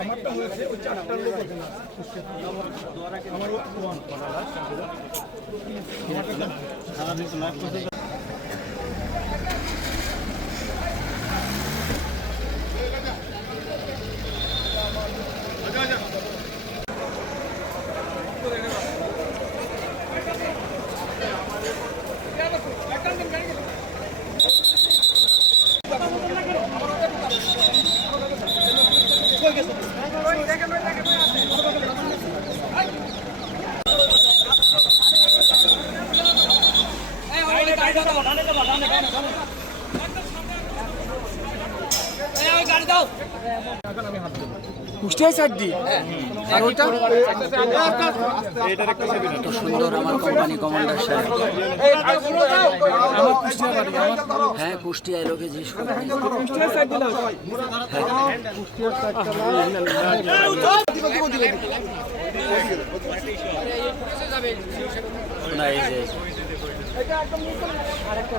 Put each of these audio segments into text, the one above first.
আমারটা হয়েছে ওই 4টার লোক ওখানে আমারও সারাদিন তো লাইভ করতে কুষ্টিয়ায় সাইড দিই আর ওইটা এত সুন্দর আমার কোম্পানি কমান্ডার সাহেব আমার কুষ্টিয়া বাড়ি হ্যাঁ কুষ্টিয়ায় লোকে জিজ্ঞেস করে কুষ্টিয়ায় সাইড দিলে কুষ্টিয়ার সাইডটা না এই যে এটা একদম আরেকটা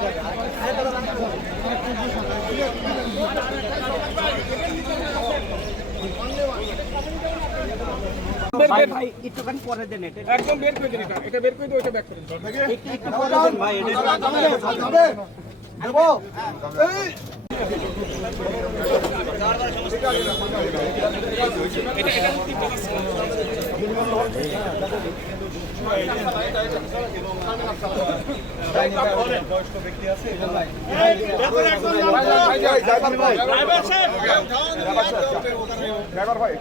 ভাই একটুখানি পরে দেন একদম বের করে দেন এটা বের করে দিও এটা ব্যাক করে দিন একটু পরে দেন ভাই এটা দেবো এই বয়স্ক ব্যক্তি আছে ড্রাইভার ভাই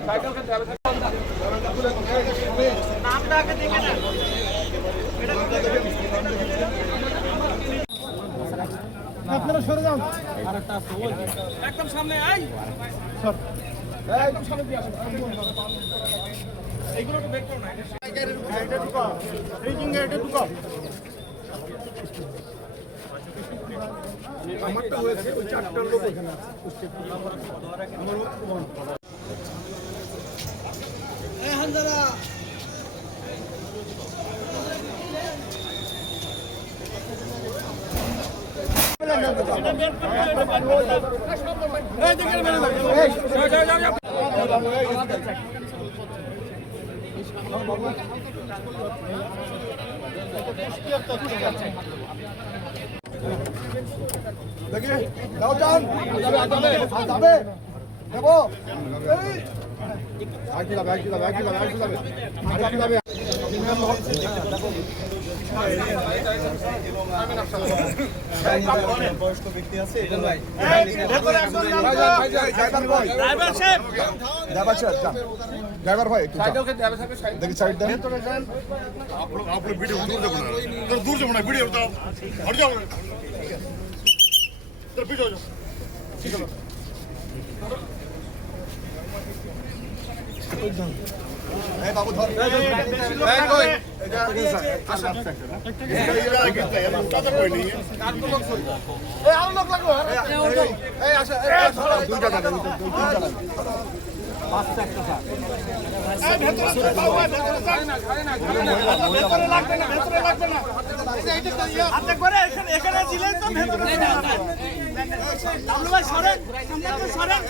নামটাকে দেখে না আপনারা সরে যান আরেকটা আছে ওই একদম সামনে আই সর একদম সামনে দিয়ে আসুন এইগুলো তো বের করো না এটা ঢুকাও এই জিঙ্গা এটা ঢুকাও আমারটা হয়েছে ওই 4টার লোক এখানে আছে আমারও এই হানজারা এই দেখেন মেরে যাও দেখি দাও টান যাবে দেব এই আগে যাবে বয়স্ক ব্যক্তি আছে ড্রাইভার ভাই দেখি সাইড দেন आप लोग वीडियो दूर से बनाओ वीडियो बताओ हट जाओ इधर पीछे हो जाओ ठीक है ए बाबू धर ए कोई এটা আসা এটা কথা কই নেই কার তো লোক সরি এই আর লোক লাগলো এই আসা দুইটা জায়গা দুইটা জায়গা পাঁচটা একটা স্যার এই ভেতরে দাও ভেতরে যায় না খায় না ভেতরে লাগবে না এইটা তো হাতে করে এখানে দিলেন তো ভেতরে না ডাবলু ভাই সরেন সামনে তো সরেন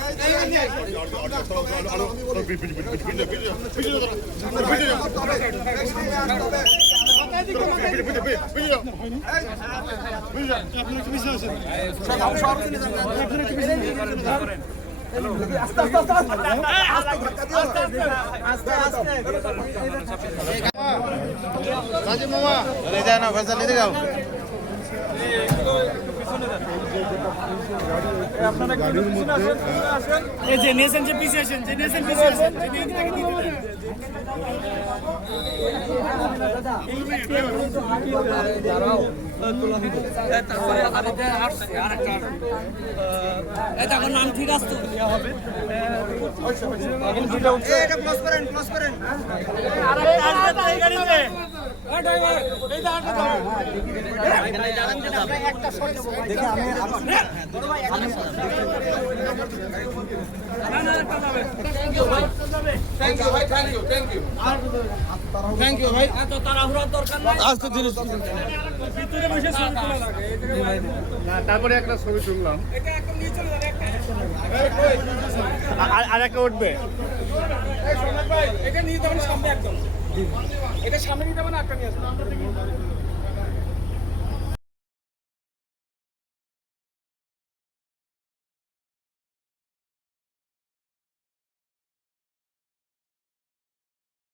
নাম ঠিক আছে থ্যাংক ইউ ভাই এত তাড়াহুড়ার দরকার নাই আস্তে ধীরে ভিতরে বসে ছবি তোলা লাগে না তারপরে একটা ছবি তুললাম এটা একদম নিচে চলে যাবে একটা আর একটা উঠবে। এটা নিয়ে যাবেন সামনে একদম। এটা সামনে নিয়ে যাবেন, একটা নিয়ে আসবেন।